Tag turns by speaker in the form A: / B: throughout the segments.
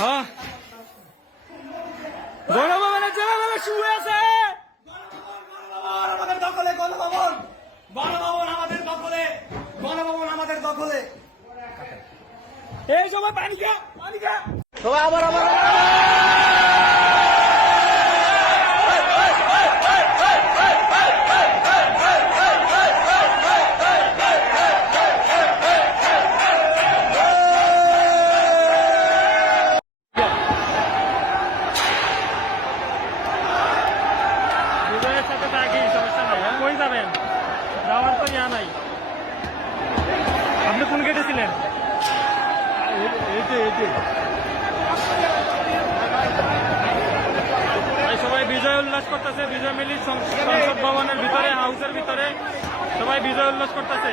A: হ্যাঁ। গণভবনের জেলাবেলা শুয়ে আছে
B: গণভবন আমাদের দখলে গণভবন গণভবন আমাদের দখলে গণভবন আমাদের দখলে
A: এই সময় পানি খা পানি খা
B: আবার আবার।
A: ইয়া নাই আপনি কোন গেটে ছিলেন? সবাই বিজয় উল্লাস করতেছে বিজয় মিলি সংসদ ভবনের ভিতরে হাউসের ভিতরে। সবাই বিজয় উল্লাস করতেছে।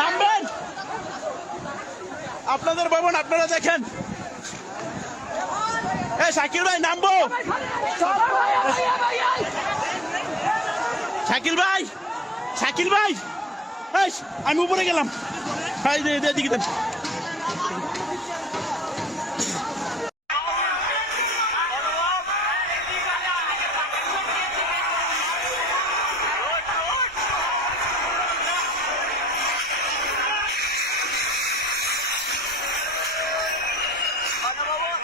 C: নামবেন? আপনাদের ভবন আপনারা দেখেন। এই শাকিল ভাই, নামবো। শাকিল ভাই শাকিল ভাই। আমি উপরে গেলাম। এদিকে দেন।